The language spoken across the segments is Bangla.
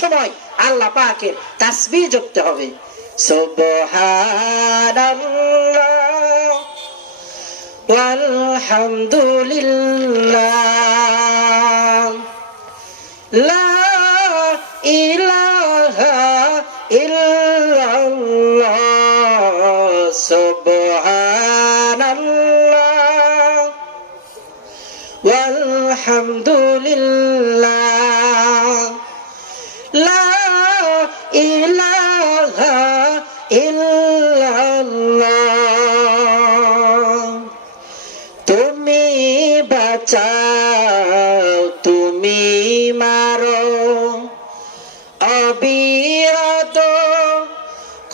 সময় আল্লাহ পাকের তাসবিহ জপতে হবে। সুবহানাল্লাহ ওয়ালহামদুলিল্লাহ লা ইলাহা ইল্লাল্লাহ সুবহানাল্লাহ ওয়ালহামদুলিল্লাহ লা ইলাহা ইল্লাল্লাহ। তুমি বাঁচাও তুমি মারো অবিরত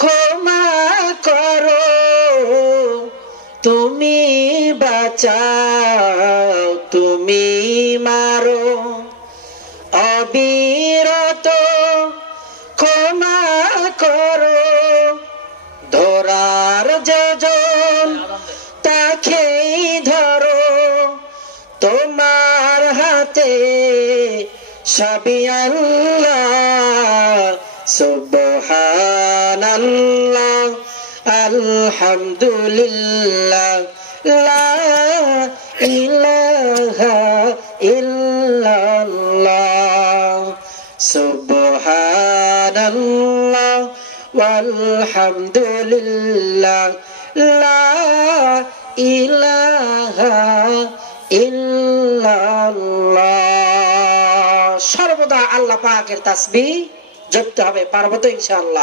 ক্ষমা করো, তুমি বাঁচাও তুমি মারো অবিরত ক্ষমা করো। ধরার যোজন তাকেই ধরো, তোমার হাতে সবই আল্লাহ। সুবহানাল্লাহ আলহামদুলিল্লাহ লা ইলাহা ইল্লাল্লাহ সুবহানাল্লাহ ওয়ালহামদুলিল্লাহ লা ইলাহা ইল্লাল্লাহ। সর্বদা আল্লাহ পাকের তাসবিহ জপতে হবে। পারবো তো ইনশাআল্লাহ?